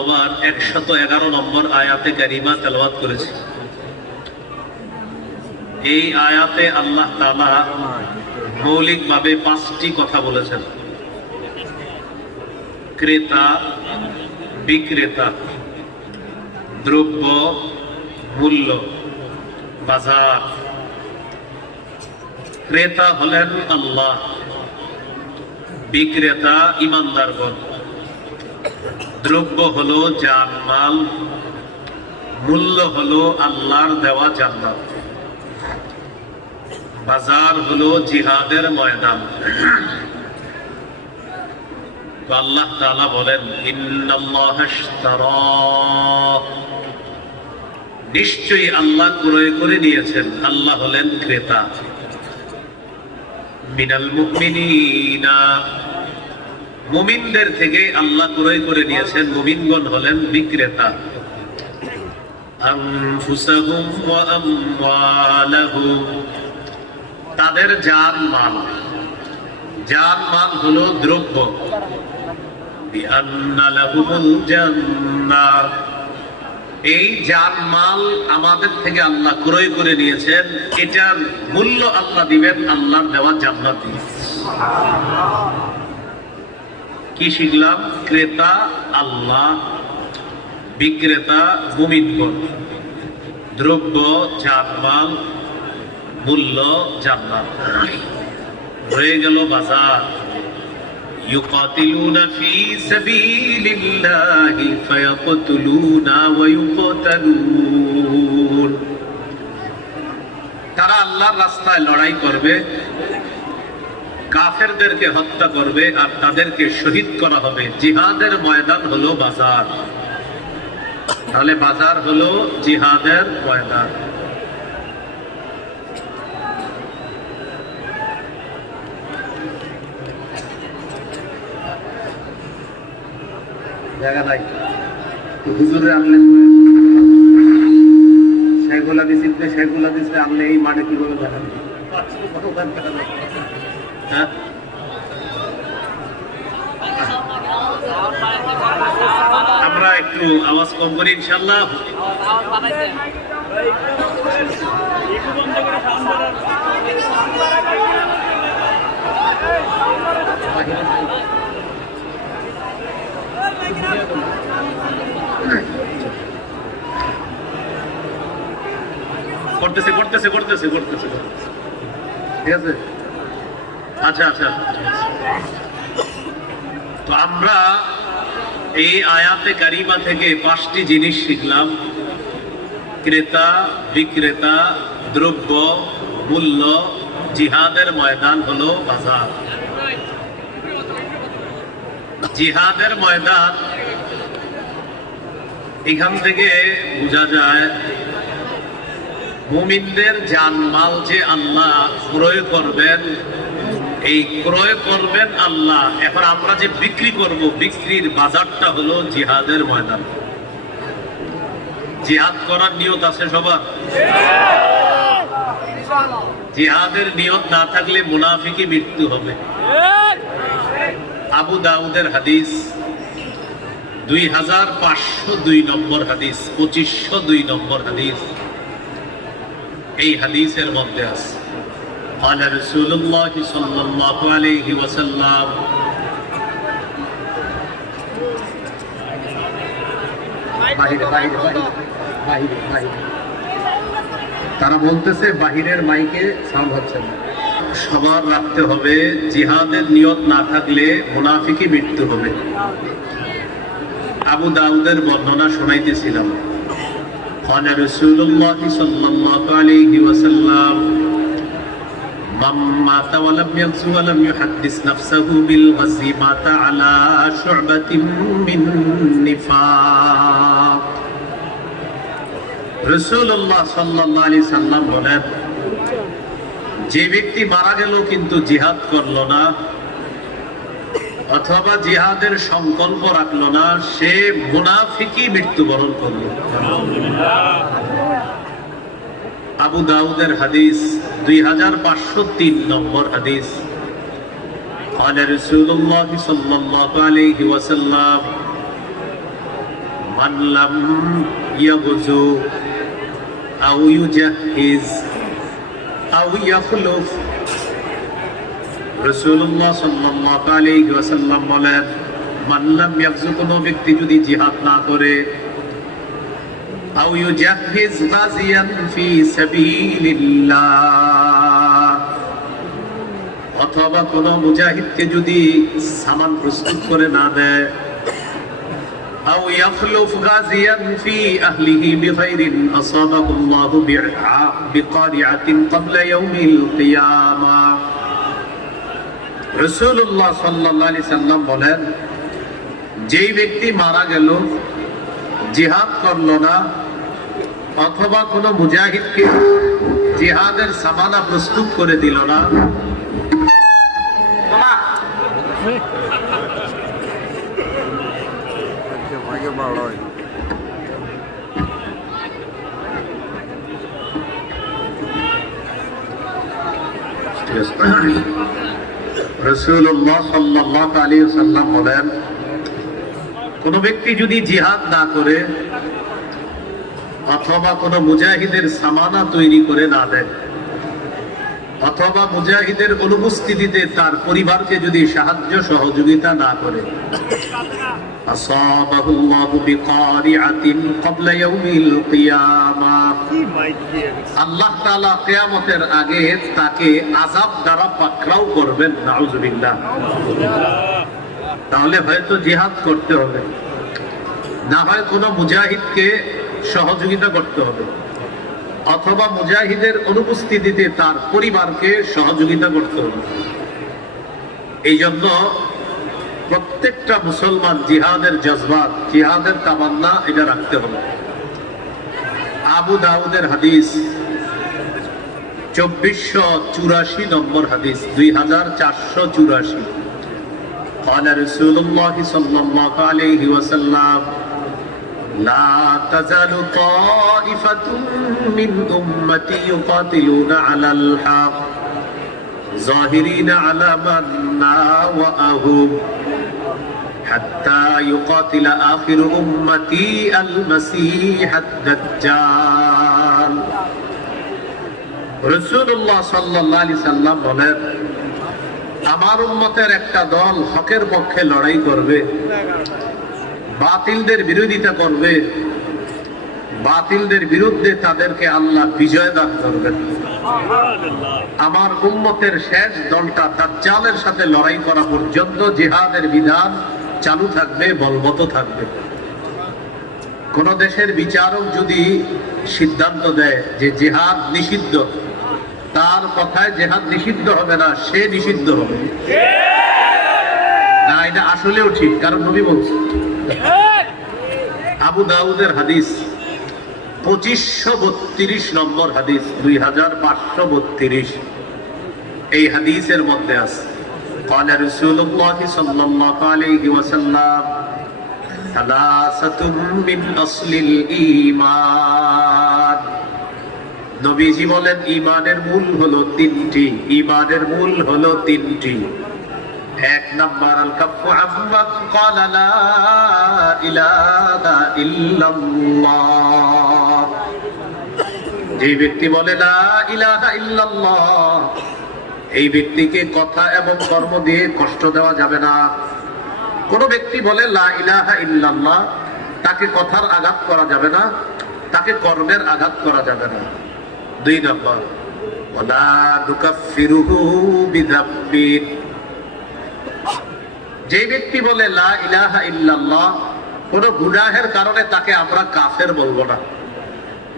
তাওবার 111 নম্বর আয়াতে কারিমা তেলাওয়াত করেছি। এই আয়াতে আল্লাহ তাআলা মৌলিকভাবে 5টি কথা বলেছেন। ক্রেতা বিক্রেতা, দ্রব্য মূল্য, বাজার। ক্রেতা হলেন আল্লাহ, বিক্রেতা ইমানদারগণ, দ্রব্য হলো জানমাল, মূল্য হলো আল্লাহর দেওয়া জান্নাত, বাজার হলো জিহাদের ময়দান। তো আল্লাহ তাআলা বলেন, ইন্নাল্লাহা ইশতারা, নিশ্চয়ই আল্লাহ ক্রয় করে নিয়েছেন। আল্লাহ হলেন ক্রেতা। মিনাল মুমিনিনা, মুমিনদের থেকে আল্লাহ ক্রয় করে নিয়েছেন। মুমিনগণ হলেন বিক্রেতা। আনফুসাহুম ওয়া আমওয়ালাহুম, তাদের জানমাল, জানমাল হলো দ্রব্য। বিআন্না লাহুমুল জান্নাহ, এই জানমাল আমাদের থেকে আল্লাহ ক্রয় করে নিয়েছেন। এটার মূল্য আল্লাহ দিবেন, আল্লাহর দেওয়া জান্নাত দিবেন। কি শিখলাম? ক্রেতা আল্লাহ, বিক্রেতা মুমিনগণ, দ্রব্য জানমাল, মূল্য জান্নাত। হয়ে গেল বাজার। ইউকাতিলুনা ফি সাবিলিল্লাহি ফায়াকতুলুনা ওয়া ইউকতালুন, তারা আল্লাহর রাস্তায় লড়াই করবে, কাফেরদেরকে হত্যা করবে আর তাদেরকে শহীদ করা হবে। জিহাদের ময়দান হলো বাজার। তাহলে বাজার হলো জিহাদের ময়দান। জায়গা নাই হুজুরে আমলে শেখগুলা দিচ্ছে, শেখগুলা দিচ্ছে, আমলে এই মাঠে কি করে দেখান? হ্যাঁ, আমরা একটু আওয়াজ কম করি ইনশাআল্লাহ। করতেছে করতেছে করতেছে করতেছে ঠিক আছে। আচ্ছা আচ্ছা, তো আমরা এই আয়াতে কারিমা থেকে 5টি জিনিস শিখলাম। ক্রেতা বিক্রেতা, দ্রব্য মূল্য, জিহাদের ময়দান হলো বাজার। জিহাদের ময়দান, এখান থেকে বোঝা যায় মুমিনদের জানমাল যে আল্লাহ ক্রয় করবেন, এই ক্রয় করবেন আল্লাহ। এখন আমরা যে বিক্রি করব, বিক্রির বাজারটা হলো জিহাদের ময়দান। জিহাদ করার নিয়ত আছে সবার? জিহাদের নিয়ত না থাকলে মুনাফিকি মৃত্যু হবে। আবু দাউদের হাদিস 2502 নম্বর হাদিস, 2502 নম্বর হাদিস। এই হাদিসের মধ্যে আছে, قال رسول الله صلى الله عليه وسلم, তারা বলতেছে বাহিরের মাইকে সাউন্ড হচ্ছে না। সবার রাখতে হবে, জিহাদের নিয়ত না থাকলে মুনাফিকি মৃত্যু হবে। আবু দাউদের বর্ণনা শোনাইতেছিলাম। قال رسول الله صلى الله عليه وسلم, من مات ولم يغزو ولم يحدث نفسه بالغزو مات على شعبة من نفاق। রাসূলুল্লাহ সাল্লাল্লাহু আলাইহি সাল্লাম বলেন, যে ব্যক্তি মারা গেল কিন্তু জিহাদ করলো না অথবা জিহাদের সংকল্প রাখলো না, সে মুনাফিকি মৃত্যুবরণ করলো। আবু দাউদের হাদিস 2503 নম্বর হাদিস। قال رسول الله صلى الله عليه وسلم, মান লাম ইয়াগজু আও ইউজাহিজ আও ইয়াখলুফ। রাসূলুল্লাহ সাল্লাল্লাহু আলাইহি ওয়াসাল্লাম বলেন, মান লাম ইয়াগজু, কোন ব্যক্তি যদি জিহাদ না করে, আও ইউজাহিজ গাজিয়ান ফি সাবিলিল্লাহ, অথবা কোন মুজাহিদকে যদি সামান প্রস্তুত করে না দেয়, আও ইয়াখলুফ গাজিয়ান ফি আহলিহি বিগাইরিন আসাবাহুল্লাহু বিকারিআতিন ক্বাবলা ইয়াউমিল কিয়ামাহ। রাসূলুল্লাহ সাল্লাল্লাহু আলাইহি সাল্লাম বলেন, যেই ব্যক্তি মারা গেল, জিহাদ করলো না, অথবা কোন মুজাহিদকে জিহাদের সামানা প্রস্তুত করে দিল না, রাসূলুল্লাহ সাল্লাল্লাহু আলাইহি ওয়াসাল্লাম বলেন, কোন ব্যক্তি যদি জিহাদ না করে অথবা কোন মুজাহিদের সামানা তৈরি করে না দেয়, অথবা মুজাহিদের অনুপস্থিতিতে তার পরিবারকে যদি সাহায্য সহযোগিতা না করে, আসাবাহুল্লাহু বিকারিআতিন ক্বাবলা ইয়াউমিল কিয়ামাহ, আল্লাহ তাআলা কিয়ামতের আগে তাকে আযাব দ্বারা পাকড়াও করবেন। নাউযুবিল্লাহ। তাহলে হয়তো জিহাদ করতে হবে, না হয় কোন মুজাহিদকে সহযোগিতা করতে হবে, অথবা মুজাহিদের অনুপস্থিতিতে তার পরিবারকে সহযোগিতা করতে হবে। এই জন্য প্রত্যেকটা মুসলমান জিহাদের জজবাত, জিহাদের তামান্না এটা রাখতে হবে। আবু দাউদের হাদিস 2484 নম্বর হাদিস, 2484। قال رسول الله صلى الله عليه وسلم لا تزال طائفة من أمتي يقاتلون على الحق ظاهرين على من ناوأهم حتى يقاتل آخر أمتي المسيح الدجال। রাসূলুল্লাহ সাল্লাল্লাহু আলাইহি সাল্লাম বলেন, আমার উম্মতের একটা দল হকের পক্ষে লড়াই করবে, বাতিলদের বিরোধিতা করবে, বাতিলদের বিরুদ্ধে তাদেরকে আল্লাহ বিজয় দান করবেন। আমার উম্মতের শেষ দলটা দাজ্জালের সাথে লড়াই করা পর্যন্ত জিহাদের বিধান চালু থাকবে, বলবৎ থাকবে। কোন দেশের বিচারক যদি সিদ্ধান্ত দেয় যে জিহাদ নিষিদ্ধ, তার কথায় জিহাদ নিষিদ্ধ হবে না, সে নিষিদ্ধ হবে না। এটা আসলেও ঠিক, কারণ নবী বলছে। আবু দাউদের হাদিস 2532 নম্বর হাদিস, 2532। এই হাদিসের মধ্যে আছে, قال رسول الله صلى الله عليه وسلم ثلاثة من أصل الإيمان। নবীজি বলেন, ঈমানের মূল হলো তিনটি, ঈমানের মূল হলো তিনটি। এক নাম্বার আল কাফু আম্মা ক্বালা লা ইলাহা ইল্লাল্লাহ। যে ব্যক্তি বলে লা ইলাহা ইল্লাল্লাহ, এই ব্যক্তিকে কথা এবং কর্ম দিয়ে কষ্ট দেওয়া যাবে না। কোন ব্যক্তি বলে লা ইলাহা ইল্লাল্লাহ, তাকে কথার আঘাত করা যাবে না, তাকে কর্মের আঘাত করা যাবে না। দুই নম্বর, ওয়ালা নুকাফিরুহু বিযাম্বিন। যে ব্যক্তি বলে লা ইলাহা ইল্লাল্লাহ, কোন গুনাহের কারণে তাকে আমরা কাফের বলবো না।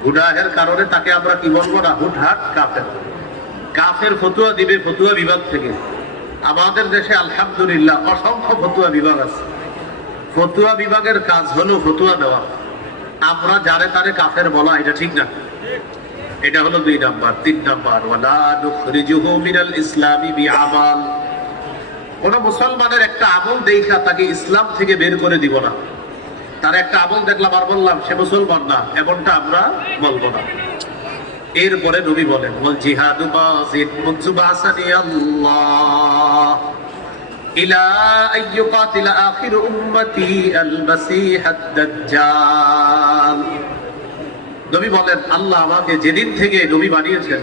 গুনাহের কারণে তাকে আমরা কি বলবো না? হুটহাট কাফের। কাফের ফতুয়া দিবে ফতুয়া বিভাগ থেকে। আমাদের দেশে আলহামদুলিল্লাহ অসংখ্য ফতুয়া বিভাগ আছে। ফতুয়া বিভাগের কাজ হলো ফতুয়া দেওয়া। আমরা যারে তারে কাফের বলা এটা ঠিক না। এটা হলো দুই নাম্বার। তিন নাম্বার, ওয়ালা নুখরিজুহু মিনাল ইসলামি বিআমাল। কোন মুসলমানের একটা আমল দেখা তাকে ইসলাম থেকে বের করে দিব না। তার একটা আমল দেখলাম আর বললাম সে মুসলমান না, এমনটা আমরা বলবো না। এরপরে নবী বলেন, ওয়াল জিহাদু বাযিদ মুনযু বাসানি আল্লাহ ইলা আইয়ুকাতিলা আখির উম্মতি আল মাসীহ আদ-দাজ্জাল। নবী বলেন, আল্লাহ আমাকে যেদিন থেকে নবী বানিয়েছেন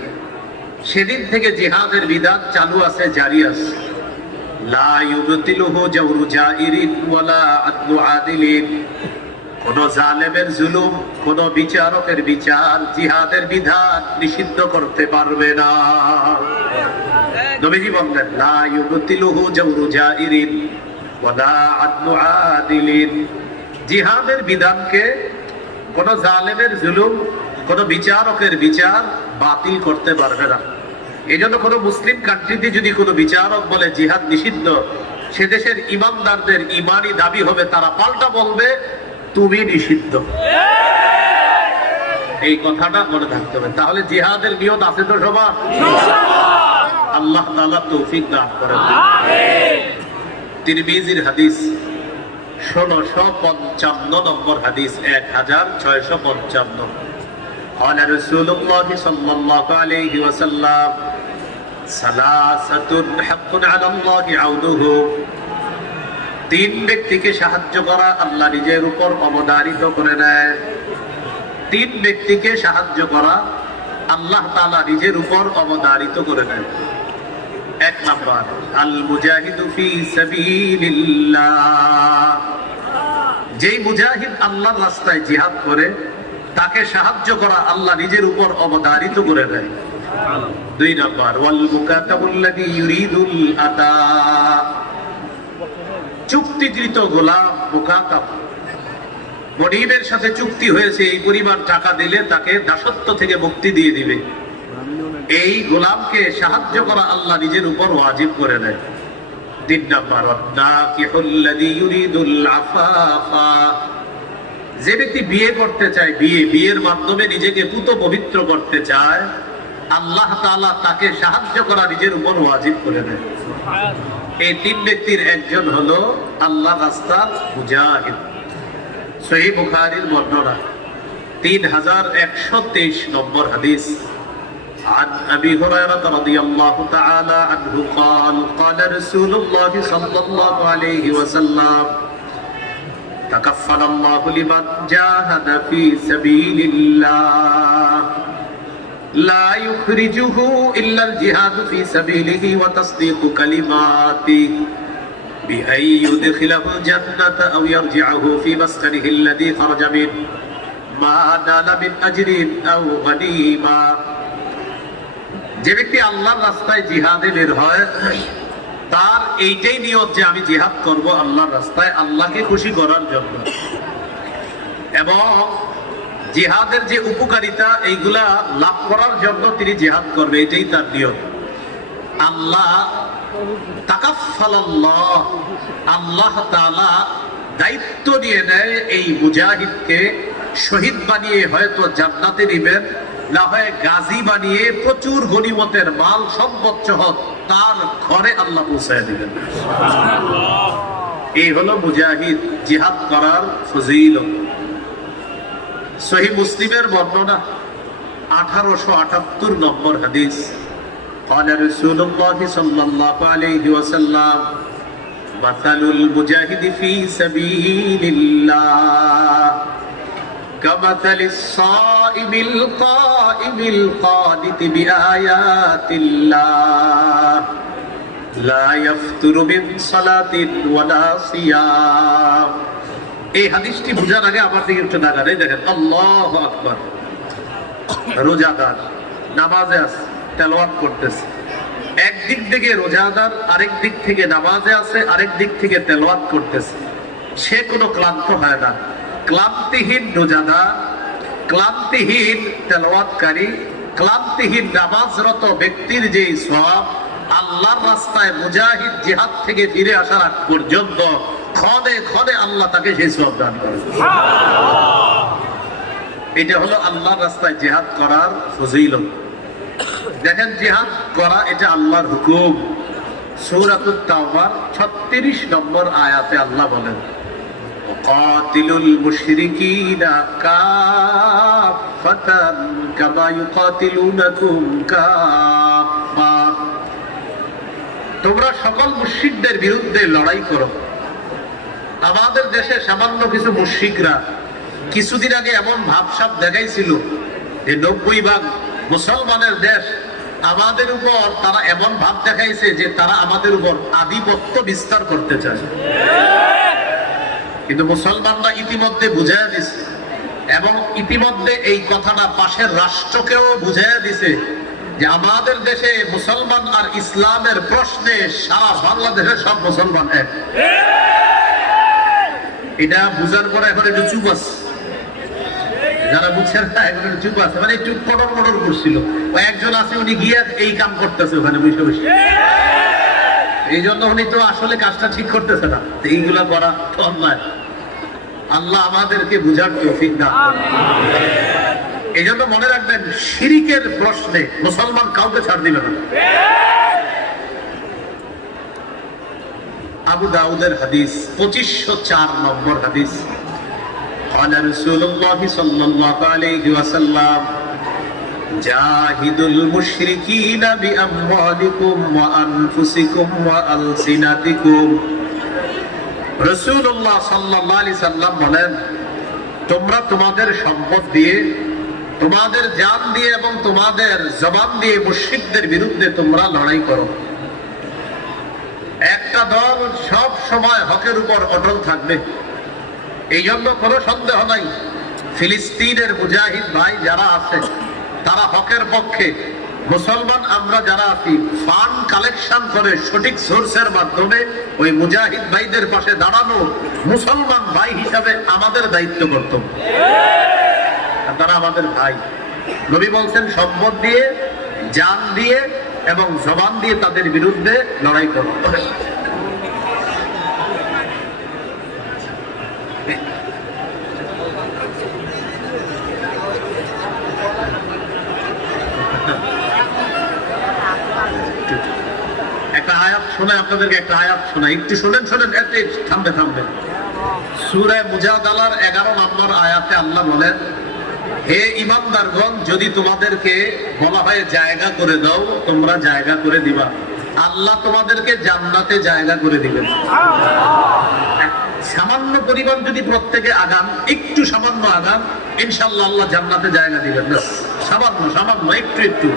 সেদিন থেকে জিহাদের বিধান চালু আছে, জারি আছে। লা ইউবতিলুহু জাওরু জাইরিন ওয়ালা আদলু আদিলিন। কোন জালেমের জুলুম, কোন বিচারকের বিচার জিহাদের বিধান নিষিদ্ধ করতে পারবে না। নবীজি বললেন, লা ইউবতিলুহু জাওরু জাইরিন ওয়ালা আদলু আদিলিন। জিহাদের বিধানকে কোন জালেমের জুলুম, কোন বিচারকের বিচার বাতিল করতে পারবে না। এই জন্য কোন মুসলিম কান্ট্রিতে যদি কোনো বিচারক বলে জিহাদ নিষিদ্ধ, সে দেশের ইমানদারদের ইমানি দাবি হবে তারা পাল্টা বলবে তুমি নিষিদ্ধ। এই কথাটা মনে থাকতে হবে। তাহলে জিহাদের নিয়ত আছে তো সবার? আল্লাহ তাআলা তৌফিক দান করেন। তিরমিজির হাদিস 1655 নম্বর হাদিস, 1655। قال رسول الله صلى الله عليه وسلم ثلاثة حق على الله عونه। তিন ব্যক্তিকে সাহায্য করা আল্লাহ নিজের উপর অবধারিত করে নেয়। তিন ব্যক্তিকে সাহায্য করা আল্লাহ তাআলা নিজের উপর অবধারিত করে নেয়। এক নাম্বার, আল মুজাহিদু ফি সাবিলিল্লাহ। যেই মুজাহিদ আল্লাহর রাস্তায় জিহাদ করে তাকে সাহায্য করা আল্লাহ নিজের উপর অবধারিত করে দেয়। দুই নাম্বার, ওয়াল মুকাতাবুল্লাযী ইউরিদুল আতা। চুক্তিকৃত গোলাম মুকাতাব, গরিবের সাথে চুক্তি হয়েছে এই পরিমাণ টাকা দিলে তাকে দাসত্ব থেকে মুক্তি দিয়ে দিবে, এই গোলামকে সাহায্য করা আল্লাহ নিজের উপর ওয়াজিব করে দেয়। তিন নাম্বার, ওয়ান্নাকিহুল্লাযী ইউরিদুল আফাফা। যে ব্যক্তি বিয়ে করতে চায়, বিয়ের মাধ্যমে নিজেকে পুত পবিত্র করতে চায়, আল্লাহ তাআলা তাকে সাহায্য করা নিজের উপর ওয়াজিব করে দেয়। এই তিন ব্যক্তির একজন হলো আল্লাহর রাস্তার মুজাহিদ। সহিহ বুখারীর বর্ণনা 3123 নম্বর হাদিস। عن أبي هريرة رضي الله تعالى عنه قال قال رسول الله صلى الله عليه وسلم تكفل الله لمن جاهد في سبيل الله لا يخرجه إلا الجهاد في سبيله وتصديق كلماته بأن يدخله الجنة أو يرجعه في مسكنه الذي خرج منه ما نال من أجر أو غنيمة। যে ব্যক্তি আল্লাহর রাস্তায় জিহাদে বের হয় তার এইটাই নিয়ত যে আমি জিহাদ করব আল্লাহর রাস্তায়, আল্লাহকে খুশি করার জন্য, এবং জিহাদের যে উপকারিতা এইগুলা লাভ করার জন্য তিনি জিহাদ করবে, এটাই তার নিয়ত। আল্লাহ তাকাফফালাল্লাহ, আল্লাহ তাআলা দায়িত্ব নিয়ে নেয় এই মুজাহিদকে শহীদ বানিয়ে হয়তো জান্নাতে নিবেন, না হয় গাজী বানিয়ে প্রচুর গনিমতের মাল সম্পদ সহ তার ঘরে আল্লাহ পৌঁছায় দিবেন। এই হলো মুজাহিদ, জিহাদ করার ফজিলত। সহিহ মুসলিমের বর্ণনা 1878 নম্বর হাদিস। قال رسول الله صلى الله عليه وسلم مثل المجاهد في سبيل الله كمثل الصائم القائم القانت بآيات الله لا يفتر من صلاة ولا صيام। এই হাদিসটি বোঝার আগে আমার দিকে একটু নাগারে দেখেন। আল্লাহু আকবার। রোজাদার নামাজে আছে, তেলাওয়াত করতেছে, একদিক থেকে রোজাদার, আরেক দিক থেকে নামাজে আছে, আরেক দিক থেকে তেলাওয়াত করতেছে, সে কোনো ক্লান্ত হয় না। ক্লান্তিহীন রোজাদার, ক্লান্তিহীন তেলাওয়াতকারী, ক্লান্তিহীন নামাজরত ব্যক্তির যে সওয়াব আল্লাহর রাস্তায় মুজাহিদ জিহাদ থেকে ফিরে আসার আগ পর্যন্ত ক্ষণে ক্ষণে আল্লাহ তাকে সেই সওয়াব দান করেন। এটা হলো আল্লাহর রাস্তায় জিহাদ করার ফজিলত। দেখেন, জিহাদ করা এটা আল্লাহর হুকুম। সূরাতুত তাওবার 36 নম্বর আয়াতে আল্লাহ বলেন, قاتلوا المشركين كافة كما يقاتلونكم كافة। তোমরা সকল মুশরিকদের বিরুদ্ধে লড়াই করো। আমাদের দেশে সামান্য কিছু মুশরিকরা কিছুদিন আগে এমন ভাবসাব দেখাইছিল যে 90% মুসলমানের দেশ, আমাদের উপর তারা এমন ভাব দেখাইছে যে তারা আমাদের উপর আধিপত্য বিস্তার করতে চায়। কিন্তু মুসলমানরা ইতিমধ্যে বুঝাইয়া দিছে এবং ইতিমধ্যে এই কথাটা পাশের রাষ্ট্রকেও বুঝাইয়া দিছে যে আমাদের দেশে মুসলমান আর ইসলামের প্রশ্নে সারা বাংলাদেশের সব মুসলমান এক। এটা বুঝার পরে এখন একটু চুপ আছে, যারা বুঝছেন না এখন একটু চুপ আছে, মানে একটু কটর মটর করছিল। একজন আছে উনি গিয়ে এই কাম করতেছে ওখানে বসে বসে, এই জন্য উনি তো আসলে কাজটা ঠিক করতেছে না। এইগুলা করা তো অন্যায়। আল্লাহ আমাদেরকে বুঝার তৌফিক দান করুন। এই জন্য মনে রাখবেন, শিরিকের প্রশ্নে মুসলমান কাউকে ছাড় দিবে না। আবু দাউদের হাদিস 2504 নম্বর হাদিস, قال رسول الله صلى الله عليه وسلم جاهدوا المشركين بأموالكم وأنفسكم وألسنتكم। রাসূলুল্লাহ সাল্লাল্লাহু আলাইহি সাল্লাম বলেন, তোমরা তোমাদের সম্পদ দিয়ে, তোমাদের জান দিয়ে এবং তোমাদের জবান দিয়ে মুশরিকদের বিরুদ্ধে তোমরা লড়াই করো। একটা দল সব সময় হকের উপর অটল থাকবে। এই জন্য কোনো সন্দেহ নাই, ফিলিস্তিনের মুজাহিদ ভাই যারা আছে তারা হকের পক্ষে। মুসলমান আমরা যারা আছি ফান্ড কালেকশন করে সঠিক সোর্সের মাধ্যমে ওই মুজাহিদ ভাইদের পাশে দাঁড়ানো মুসলমান ভাই হিসাবে আমাদের দায়িত্ব কর্তব্য। তারা আমাদের ভাই। নবী বলছেন, সম্পদ দিয়ে, জান দিয়ে এবং জবান দিয়ে তাদের বিরুদ্ধে লড়াই করো। একটা আয়াত শোনাই আপনাদেরকে, একটা আয়াত শোনাই, একটু শোনেন। থামবে। সূরা মুজাদালার 11 নম্বর আয়াতে আল্লাহ বলেন, হে ঈমানদারগণ, যদি তোমাদেরকে বলা হয় জায়গা করে দাও, তোমরা জায়গা করে দিবা। আল্লাহ তোমাদেরকে জান্নাতে জায়গা করে দিবেন। সামান্য পরিমাণ যদি প্রত্যেকে আগান, একটু সামান্য আগান, ইনশাআল্লাহ আল্লাহ জান্নাতে জায়গা দিবেন। বাস সামান্য একটু একটু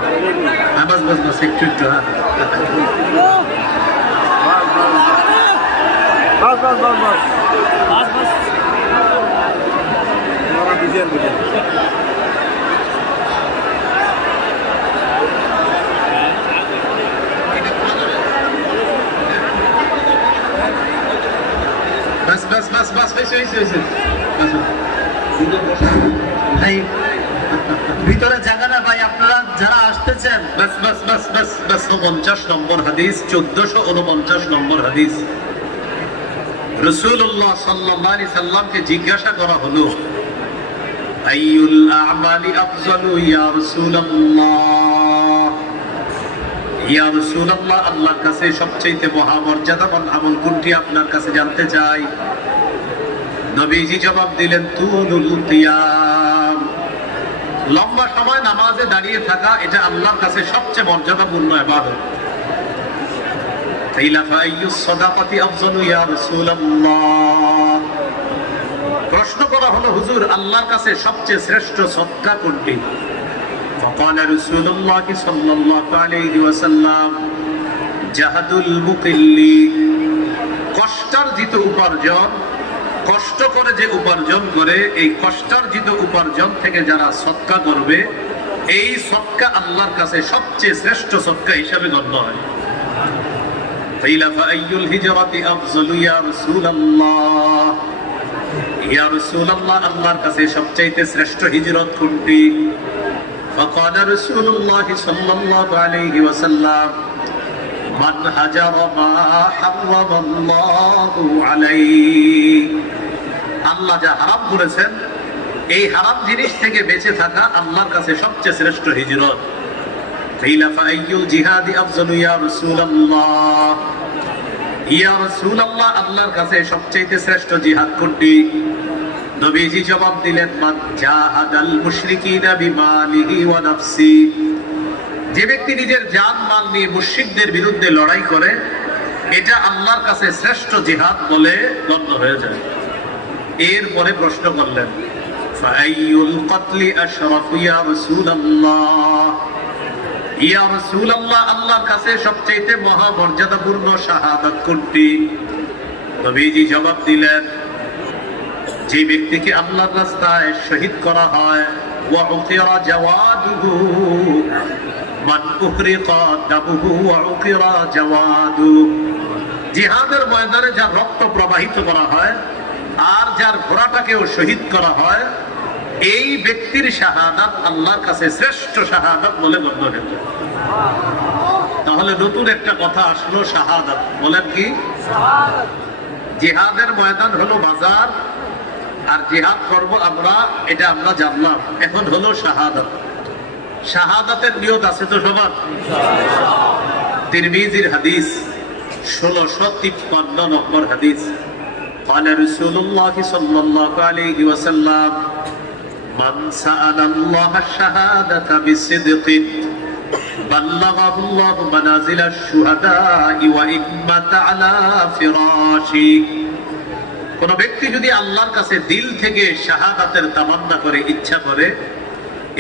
ভিতরে জায়গা না ভাই, আপনারা যারা আসতেছেন। 50 নম্বর হাদিস, 1449 নম্বর হাদিস। রাসূলুল্লাহ সাল্লাল্লাহু আলাইহি সাল্লামকে জিজ্ঞাসা করা হলো, আইয়ুল আ'মালি আফযালু ইয়া রাসূলুল্লাহ। ইয়া রাসূলুল্লাহ, আল্লাহর কাছে সবচেয়ে মহামর্যাদাবান আমল কোনটি আপনার কাছে জানতে চাই। নবীজি জবাব দিলেন, তুলুল কিয়াম। লম্বা সময় নামাজে দাঁড়িয়ে থাকা, এটা আল্লাহর কাছে সবচেয়ে মর্যাদাপূর্ণ ইবাদত। প্রশ্ন করা হলো, হুজুর আল্লাহর কাছে সবচেয়ে শ্রেষ্ঠ সদকা কোনটি? فقال رسول الله صلى الله عليه وسلم جهد المقل। কষ্টার্জিত উপার্জন, কষ্ট করে যে উপার্জন করে, এই কষ্টার্জিত উপার্জন থেকে যারা সদকা করবে, এই সদকা আল্লাহর কাছে সবচেয়ে শ্রেষ্ঠ সদকা হিসাবে গণ্য হয়। قيل فأي الهجرة أفضل يا رسول الله। ইয়া রাসূলুল্লাহ, আল্লাহর কাছে সবচেয়ে শ্রেষ্ঠ হিজরত কোনটি? فقال رسول الله صلى الله عليه وسلم من هجر ما حرم الله عليه। আল্লাহ যা হারাম করেছেন, এই হারাম জিনিস থেকে বেঁচে থাকা আল্লাহর কাছে সবচেয়ে শ্রেষ্ঠ হিজরত। قيل فأي الجهاد أفضل يا رسول الله। ইয়া রাসূলুল্লাহ, আল্লাহর কাছে সবচেয়ে শ্রেষ্ঠ জিহাদ কোনটি? নবীজি জবাব দিলেন, মান জাহাদাল মুশরিকিনা বিমালিহি ওয়া নাফসি। যে ব্যক্তি নিজের জান মাল নিয়ে মুশরিকদের বিরুদ্ধে লড়াই করে, এটা আল্লাহর কাছে শ্রেষ্ঠ জিহাদ বলে গণ্য হয়ে যায়। এরপরে প্রশ্ন করলেন, ফাআইয়ুল কতলি আশরাফু ইয়া রাসূলুল্লাহ, ইয়া রাসূলুল্লাহ, আল্লাহর কাছে সবচেয়ে মহামর্যাদাপূর্ণ শাহাদাত কোনটি? নবীজি জবাব দিলেন, যে ব্যক্তিকে আল্লাহর রাস্তায় শহীদ করা হয়, ওয়া উকিরা জাওয়াদুহু, মান উকরিকা দামুহু ওয়া উকিরা জাওয়াদুহু, জিহাদের ময়দানে যার রক্ত প্রবাহিত করা হয় আর যার ঘোড়াটাকেও শহীদ করা হয়, এই ব্যক্তির শাহাদাত আল্লাহর কাছে শ্রেষ্ঠ শাহাদাত বলে গণ্য হয়ে যায়। তাহলে নতুন একটা কথা আসলো, শাহাদাত। বলেন কি? জিহাদের ময়দান হলো বাজার, আর জিহাদ করব আমরা, এটা আমরা জানলাম। এখন হলো শাহাদাত। শাহাদাতের নিয়ত আছে তো সবার? তিরমিজির হাদিস 1653 নম্বর হাদিস। قال رسول الله صلى الله عليه وسلم من سأل الله الشهادة بصدق بلغه الله منازل الشهداء وإن مات على فراشه। কোন ব্যক্তি যদি আল্লাহর কাছে দিল থেকে শাহাদাতের তামান্না করে, ইচ্ছা করে,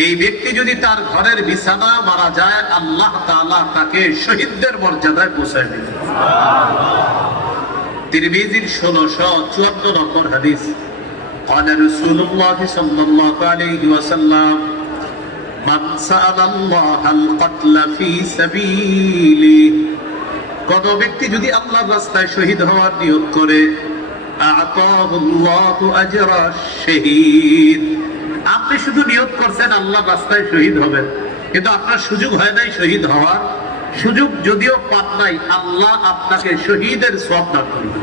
এই ব্যক্তি যদি তার ঘরের বিছানা মারা যায়, আল্লাহ তাআলা তাকে শহীদদের মর্যাদায় পৌঁছায় দেন। তিরমিজির 1654 নম্বর হাদিস। قال رسول الله صلى الله عليه وسلم من سأل الله القتل في سبيله, কোন ব্যক্তি যদি আল্লাহর রাস্তায় শহীদ হওয়ার নিয়ত করে, আ'তাহু আল্লাহু আজরা শহীদ। আপনি শুধু নিয়ত করছেন আল্লাহর রাস্তায় শহীদ হবেন, কিন্তু আপনার সুযোগ হয় নাই শহীদ হওয়ার, সুযোগ যদিও পান নাই, আল্লাহ আপনাকে শহীদের সওয়াব দান করবেন।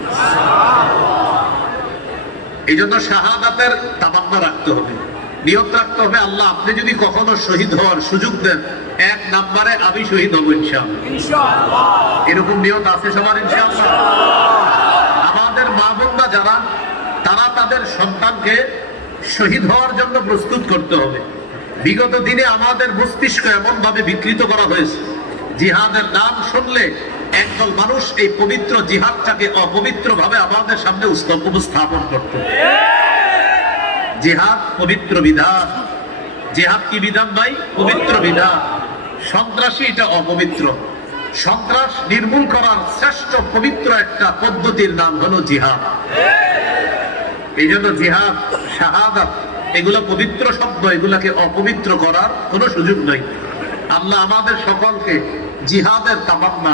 এই জন্য শাহাদাতের তামান্না রাখতে হবে, নিয়ত রাখতে হবে, আল্লাহ আপনি যদি কখনো শহীদ হওয়ার সুযোগ দেন, 1 নম্বরে আমি শহীদ হব ইনশাআল্লাহ। এরকম নিয়ত আছে সবার ইনশাআল্লাহ? আমাদের মা বোনরা যারা, তারা তাদের সন্তানকে শহীদ হওয়ার জন্য প্রস্তুত করতে হবে। বিগত দিনে আমাদের মস্তিষ্ক এমন ভাবে বিকৃত করা হয়েছে, জিহাদের নাম শুনলে একদল মানুষ এই পবিত্র জিহাদটাকে অপবিত্র ভাবে আমাদের সামনে উপস্থাপন করত। জিহাদ পবিত্র বিধান। জিহাদ কি বিধান ভাই? পবিত্র বিধান। সন্ত্রাসী এটা অপবিত্র। সন্ত্রাস নির্মূল করার শ্রেষ্ঠ পবিত্র একটা পদ্ধতির নাম হলো জিহাদ। এই জন্য জিহাদ, শাহাদাত, এগুলো পবিত্র শব্দ, এগুলাকে অপবিত্র করার কোনো সুযোগ নেই। আল্লাহ আমাদের সকলকে জিহাদের তামান্না,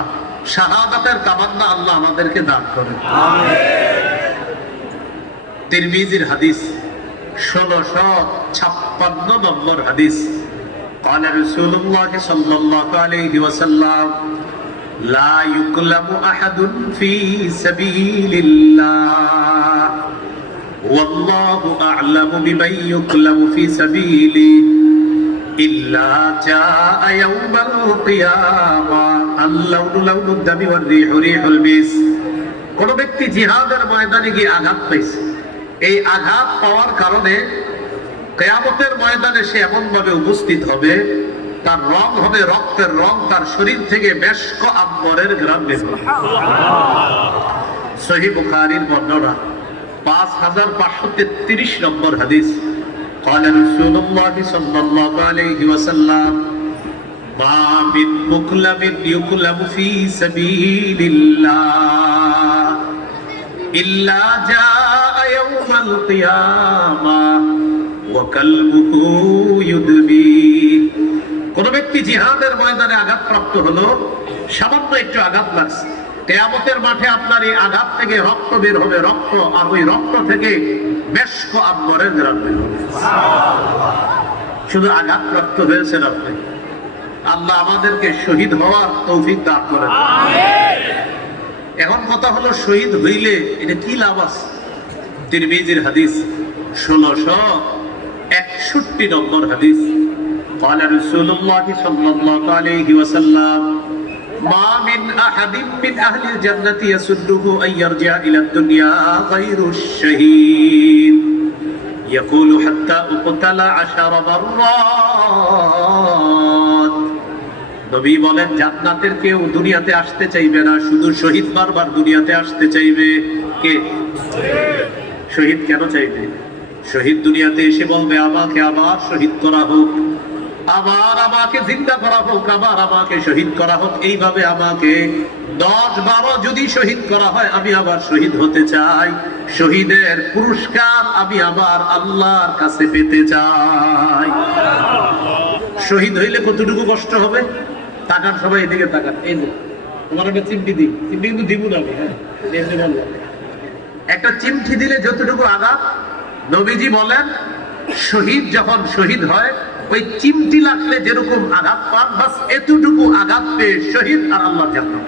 শাহাদাতের তামান্না আল্লাহ আমাদেরকে দান করেন। তিরমিজির হাদিস 1656 নম্বর হাদিস। قال رسول الله صلى الله عليه وسلم لا يكلم أحد في سبيل الله والله أعلم بمن يكلم في سبيله إلا جاء يوم القيامة اللون لون الدم والريح ريح المسك। কোন ব্যক্তি জিহাদের ময়দানে গিয়ে আঘাত পাইছে, এই আঘাত পাওয়ার কারণে কিয়ামতের ময়দানে সে এমন ভাবে উপস্থিত হবে, তার রং হবে রক্তের রং, তার শরীর থেকে মেশক আম্বরের ঘ্রাণ বের হবে। সহিহ বুখারীর বর্ণনা 5533 নম্বর হাদিস। قال رسول الله صلى الله عليه وسلم ما من مكلم يكلم في سبيل الله إلا جاء يوم القيامة وكلبه يدبي। কোন ব্যক্তি জিহাদের ময়দানে আঘাতপ্রাপ্ত হলো, সামান্য একটু আঘাত লাগছে, কিয়ামতের মাঠে আপনার এই আঘাত থেকে রক্ত বের হবে, রক্ত, আর ওই রক্ত থেকে মেশক আম্বরের ঘ্রাণ বের হবে। শুধু আঘাতপ্রাপ্ত হয়েছেন আপনি, আল্লাহ আমাদেরকে শহীদ হওয়ার তৌফিক দান করেন। এখন কথা হলো, শহীদ হইলে এটা কি লাভ আছে? তিরমিজির হাদিস 1661 নম্বর হাদিস। قال رسول الله صلى الله عليه وسلم ما من أحد من أهل الجنة يسده أن يرجع إلى الدنيا غير الشهيد يقول حتى أقتل 10 مرات। নবী বলেন জান্নাতের কেউ দুনিয়াতে আসতে চাইবে না, শুধু শহীদ বারবার দুনিয়াতে আসতে চাইবে। কে? শহীদ কেন চাইবে? শহীদ দুনিয়াতে এসে বলবে আমাকে আবার শহীদ করা হোক, আবার আমাকে জিন্দা করা হোক, আবার আমাকে শহীদ করা হোক। এইভাবে আমাকে 10-12 যদি শহীদ করা হয় আমি আবার শহীদ হতে চাই। শহীদের পুরস্কার আমি আবার আল্লাহর কাছে পেতে চাই। শহীদ হইলে কতটুকু কষ্ট হবে? তাকান সবাই এদিকে তাকান। এই যে তোমার একটা চিমটি দিই, চিমটি কিন্তু দিব না আমি, হ্যাঁ একটা চিমটি দিলে যতটুকু আঘাত, নবীজি বলেন শহীদ যখন শহীদ হয় ওই চিমটি লাগলে যেরকম আঘাত পান, বাস এতটুকু আঘাত পেয়ে শহীদ আর আল্লাহর জান্নাত।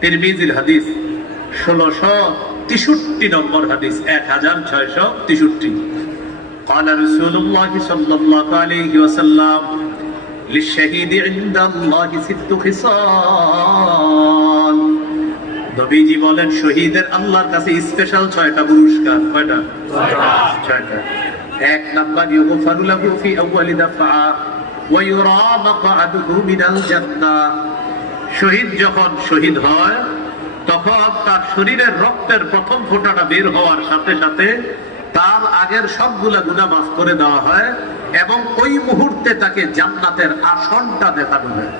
তিরমিজির হাদিস 1663 নম্বর হাদিস, 1663। قال رسول الله صلى الله عليه وسلم للشهيد عند الله 6 خصال। নবীজি বলেন শহীদের আল্লাহর কাছে স্পেশাল 6টা পুরস্কার। কয়টা? 6টা। 1 নাম্বার ইউগফারু লাহু ফি আউয়ালি দাফা ওয়া ইউরা মাকআদুহু মিনাল জান্নাহ। শহীদ যখন শহীদ হয় তখন তার শরীরের রক্তের প্রথম ফোঁটাটা বের হওয়ার সাথে সাথে তার আগের সবগুলা গুনাহ মাফ করে দেওয়া হয় এবং ওই মুহূর্তে তাকে জান্নাতের আসনটা দেখানো হয়।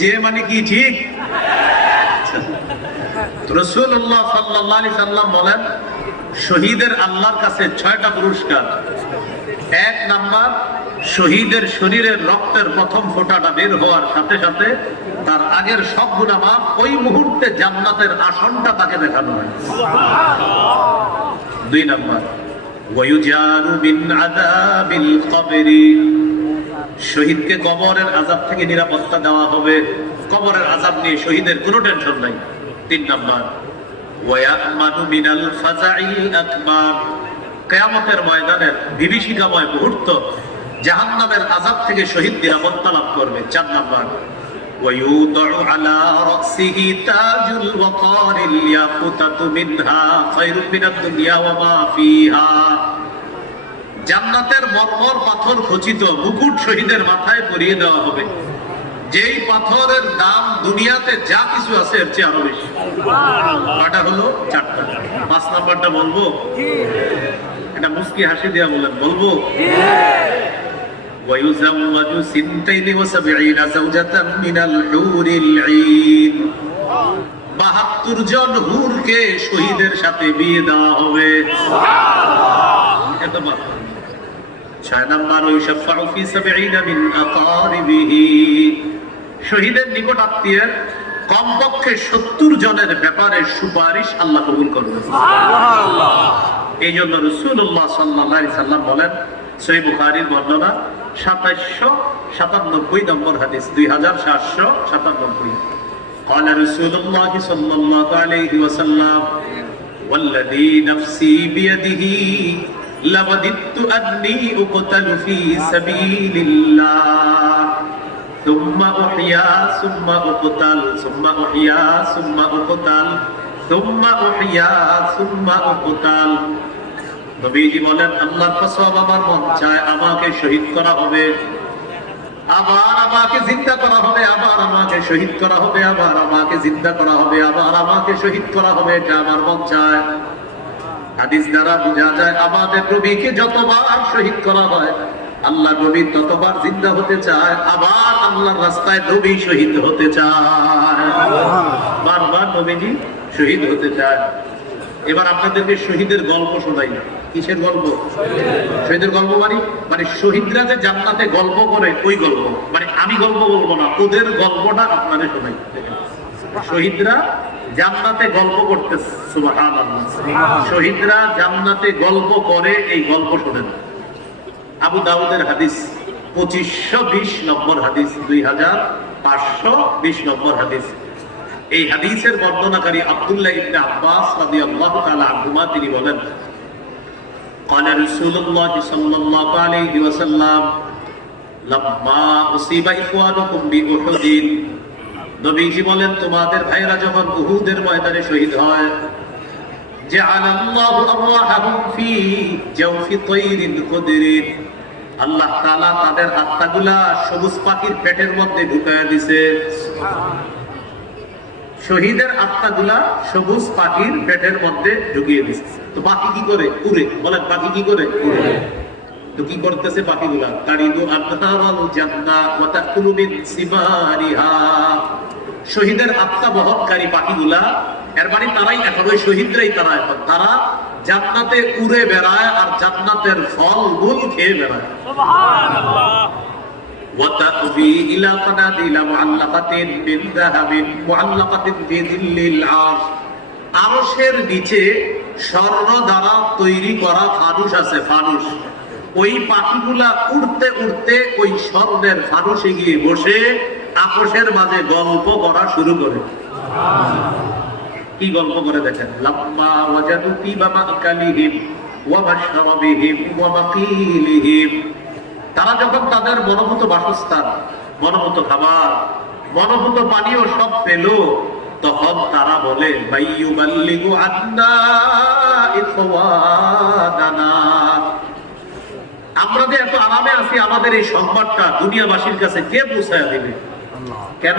যে মানে কি ঠিক? রাসূলুল্লাহ সাল্লাল্লাহু আলাইহি সাল্লাম বলেন শহীদের আল্লাহর কাছে 6টা পুরস্কার। 1 নাম্বার, শহীদের শরীরের রক্তের প্রথম ফোঁটাটা বের হওয়ার সাথে সাথে তার আগের সব গুনাহ মাফ, ওই মুহূর্তে জান্নাতের আসনটা তাকে দেখানো হয়। 2 নাম্বার, ওয়ায়ুজারু মিন আযাবিল কবরি। শহীদকে কবরের আযাব থেকে নিরাপত্তা দেওয়া হবে, কবরের আযাব নিয়ে শহীদের কোনো টেনশন নাই। 3 নাম্বার, ওয়ায়ামানু মিনাল ফাজাইল আকবার। কিয়ামতের ময়দানের বিভীষিকাময় মুহূর্ত, জাহান্নামের আযাব থেকে শহীদ নিরাপত্তা লাভ করবে। 4 নাম্বার, ওয়ায়ুদউ আলা রাসিহি তাজুল ওয়াকারিল ইয়াকুতাতু মিনহা খায়রুম মিনাদ দুনিয়া ওয়া মা ফিহা। জান্নাতের মরমর পাথর খচিত মুকুট শহীদের মাথায় পরিয়ে দেওয়া হবে, যেই পাথরের দাম দুনিয়াতে যা কিছু আছে এর চেয়ে আরো বেশি। কয়টা হলো? 4টা। 5 নাম্বারটা বলবো? এটা মুস্কি হাসি দিয়া বলেন, বলবো? ওয়ায়ুযাওয়াজু 72 যাওজাতান মিনাল হুরিল ঈন। 72 জন হুরকে শহীদের সাথে বিয়ে দেওয়া হবে। এত বাবা। 6 নাম্বার, ওয়াশফাউ ফি 70 মিন আকারিবিহি। শহীদের নিকট আত্মীয়ের কমপক্ষে 70 জনের ব্যাপারে সুপারিশ আল্লাহ কবুল করবেন। এই জন্য রাসূলুল্লাহ সাল্লাল্লাহু আলাইহি সাল্লাম বলেন, সহিহ বুখারীর বর্ণনা 2797 নম্বর হাদিস, 2797। قال رسول الله صلى الله عليه وسلم والذي نفسي بيده لوددت أني أقتل في سبيل الله ثم أحيا ثم أقتل ثم أحيا ثم أقتل ثم أحيا ثم أقتل। নবীজি বলেন আল্লাহর কসম আমার মন চায় আমাকে শহীদ করা হবে, আবার আমাকে জিন্দা করা হবে, আবার আমাকে শহীদ করা হবে, আবার আমাকে জিন্দা করা হবে, আবার আমাকে শহীদ করা হবে। এটা আমার মন চায়। হাদিস দ্বারা বোঝা যায় আমাদের নবীকে যতবার শহীদ করা হয় আল্লাহ নবী ততবার জিন্দা হতে চায়, আবার আল্লাহর রাস্তায় নবী শহীদ হতে চায়, বারবার নবীজি শহীদ হতে চায়। এবার আপনাদেরকে শহীদের গল্প শোনাই। কিসের গল্প? শহীদের গল্প মানে শহীদরা যে জান্নাতে গল্প করে ওই গল্প। মানে আমি গল্প বলবো না, ওদের গল্পটা আপনাদের শোনাই। শহীদরা জান্নাতে গল্প করতেছে, সুবহানাল্লাহ। শহীদরা জান্নাতে গল্প করে, এই গল্প শোনেন। আবু দাউদের হাদিস 2520 নম্বর হাদিস, 2520 নম্বর হাদিস। এই হাদিসের বর্ণনাকারী আব্দুল্লাহ ইবনে আব্বাস রাদিয়াল্লাহু তাআলা আনহুমা তিনি বলেন, قال رسول الله صلى الله عليه وسلم لما أصيب إخوانكم بأحد নবীজি বলেন তোমাদের ভাইরা যখন উহুদের ময়দানে শহীদ হয় জাআলাল্লাহু আরওয়াহাহুম ফি জাওফি তায়রিন কুদরিন আল্লাহ তাআলা তাদের আত্মাগুলা সবুজ পাখির পেটের মধ্যে ঢুকায়া দিয়েছে শহীদের আত্মাগুলা সবুজ পাখির পেটের মধ্যে ঢুকিয়ে দিয়েছে তো পাখি কি করে উড়ে বলেন পাখি কি করে উড়ে তো কি করতেছে পাখিগুলা তারিদু আনহারাল জান্নাহ ওয়া তাকুলু মিন সিমারিহা শহীদের আত্মা বহনকারী পাখিগুলা এর মানে তারাই এখন ওই শহীদরাই তারা এখন তারা জান্নাতে উড়ে বেড়ায় আর জান্নাতের ফল মূল খেয়ে বেড়ায় সুবহানাল্লাহ ওয়া তাবি ইলা কানাদিলা মুআল্লাকাতিন বিন যাহাবিন মুআল্লাকাতিন ফি যিল্লিল আরশ আরশের নিচে স্বর্ণ দ্বারা তৈরি করা ফানুস আছে ফানুস ওই পাখিগুলা উড়তে উড়তে ওই স্বর্ণের ফানুসে গিয়ে বসে আপোষের মাঝে গল্প করা শুরু করে কি গল্প করে দেখেন লাম্মা ওয়াজাদু তিবা মাকালিহিম ওয়া মাশরাবিহিম ওয়া মাকিলিহিম তারা যখন তাদের মনোভূত বাসস্থান মনোভূত খাবার মনোভূত পানীয় সব পেল তখন তারা বলে মাইয়ুবাল্লিগু আন্না ইখওয়ানানা আমরা যে এত আরামে আছি আমাদের এই সংবাদটা দুনিয়াবাসীর কাছে কে পৌঁছায় দিবে কেন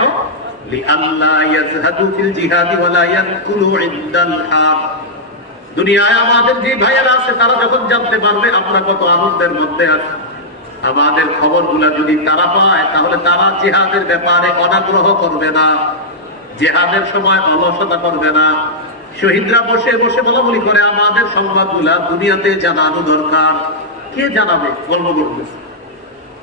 লিআল্লা ইয়াজহাদু ফিল জিহাদি ওয়া লা ইয়াকুলু ইনদাল হার দুনিয়ায় আমাদের যে ভাইয়েরা আছে তারা যখন জানতে পারবে আমরা কত আনন্দের মধ্যে আছি আমাদের খবরগুলো যদি তারা পায় তাহলে তারা জিহাদের ব্যাপারে অনাগ্রহ করবে না জিহাদের সময় অলসতা করবে না শহীদরা বসে বসে বলাবলি করে আমাদের সংবাদগুলা দুনিয়াতে জানানো দরকার কে জানাবে গল্প করবে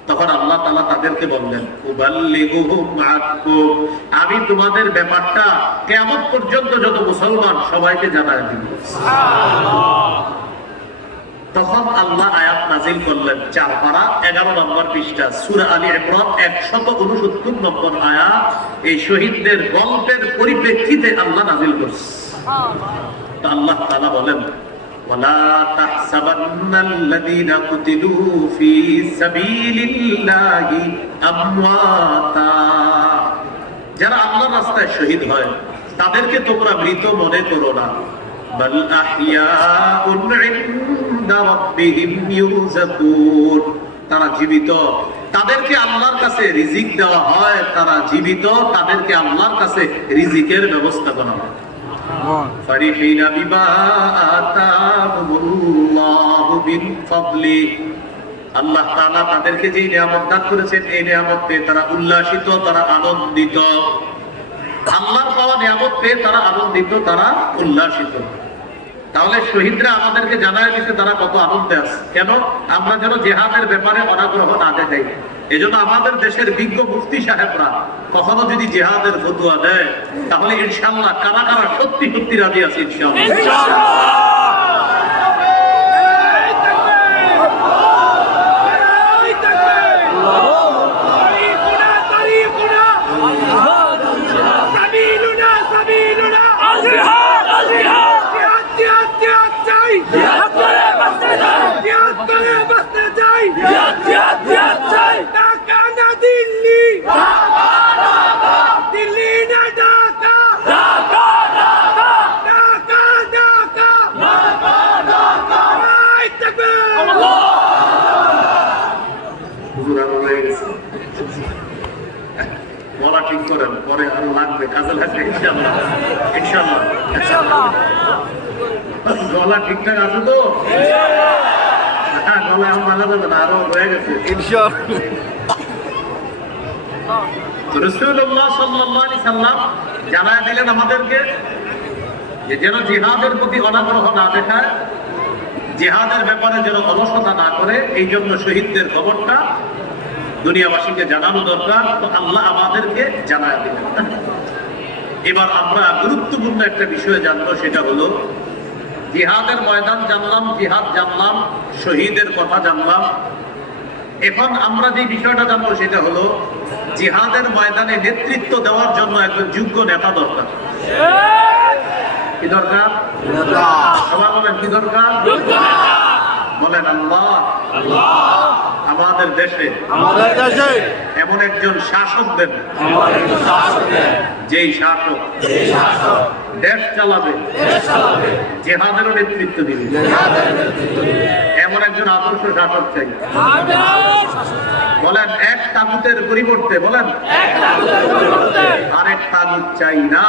তখন আল্লাহ তাআলা তাদেরকে বললেন উবাল্লিগুহুম আকুম আমি তোমাদের ব্যাপারটা কিয়ামত পর্যন্ত যত মুসলমান সবাইকে জানায় দিব সুবহানাল্লাহ তখন আল্লাহ আয়াত নাযিল করলেন 4 পারা 11 নম্বর পৃষ্ঠা সূরা আলী ইমরান 169 নম্বর আয়াত এই শহীদদের গল্পের পরিপ্রেক্ষিতে আল্লাহ নাযিল করেছেন সুবহানাল্লাহ আল্লাহ তাআলা বলেন ولا تحسبن الذين قتلوا في سبيل الله امواتا যারা আল্লাহর রাস্তায় শহীদ হয় তাদেরকে তোমরা মৃত মনে করো না বাল আহইয়াউন ইনদা রাব্বিহিম ইউরযাকুন তারা জীবিত তাদেরকে আল্লাহর কাছে রিজিক দেওয়া হয় তারা জীবিত তাদেরকে আল্লাহর কাছে রিজিকের ব্যবস্থা করা হয় ফারিহিনা বিমা আতাহুমুল্লাহু মিন ফাদলি আল্লাহ তাআলা তাদেরকে যে নিয়ামত দান করেছেন এই নিয়ামত পেয়ে তারা উল্লাসিত তারা আনন্দিত আল্লাহর পাওয়া নিয়ামত পেয়ে তারা আনন্দিত তারা উল্লাসিত তাহলে শহীদরা আমাদেরকে জানায় দিতে তারা কত আনন্দে আছে কেন আমরা যেন জিহাদের ব্যাপারে অনাগ্রহ না দেখাই এজন্য আমাদের দেশের বিজ্ঞ মুফতি সাহেবরা কখনো যদি জিহাদের ফতোয়া দেয় তাহলে ইনশাআল্লাহ কারা কারা সত্যি সত্যি রাজি আছে ইনশাআল্লাহ বলা ঠিক করেন পরে আরো লাগবে কাজে লাগবে ইনশাআল্লাহ ইনশাআল্লাহ ইনশাআল্লাহ গলা ঠিকঠাক আছে তো হ্যাঁ গলা আমার ভালো যাবে না আরো হয়ে গেছে ইনশাআল্লাহ রাসূলুল্লাহ সাল্লাল্লাহু আলাইহি সাল্লাম জানায় দিলেন আমাদেরকে যে যেন জিহাদের প্রতি অনাগ্রহ না দেখায় জিহাদের ব্যাপারে যেন অলসতা না করে এই জন্য শহীদদের খবরটা দুনিয়াবাসীকে জানানো দরকার তো আল্লাহ আমাদেরকে জানায় দিলেন এবার আমরা গুরুত্বপূর্ণ একটা বিষয় জানবো সেটা হলো জিহাদের ময়দান জানলাম জিহাদ জানলাম শহীদের কথা জানলাম এখন আমরা যে বিষয়টা জানবো সেটা হলো জিহাদের ময়দানে নেতৃত্ব দেওয়ার জন্য একজন যোগ্য নেতা দরকার কি দরকার সবাই বলেন কি দরকার বলেন আল্লাহ। আমাদের দেশে এমন একজন শাসক দেন, যেই শাসক দেশ চালাবে, জিহাদেরও নেতৃত্ব দিবে, এমন একজন আদর্শ শাসক চাই। বলেন এক তাগুতের পরিবর্তে, বলেন আরেক তাগুত চাই না।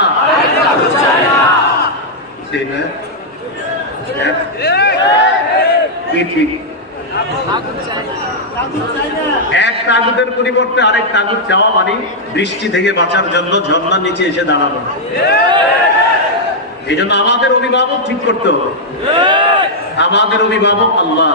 সেই না? কি ঠিক? এক তাগুতের পরিবর্তে আরেক তাগুত চাওয়া মানে বৃষ্টি থেকে বাঁচার জন্য ঝর্ণার নিচে এসে দাঁড়ানো। এই জন্য আমাদের অভিভাবক ঠিক করতে হবে। আমাদের অভিভাবক আল্লাহ।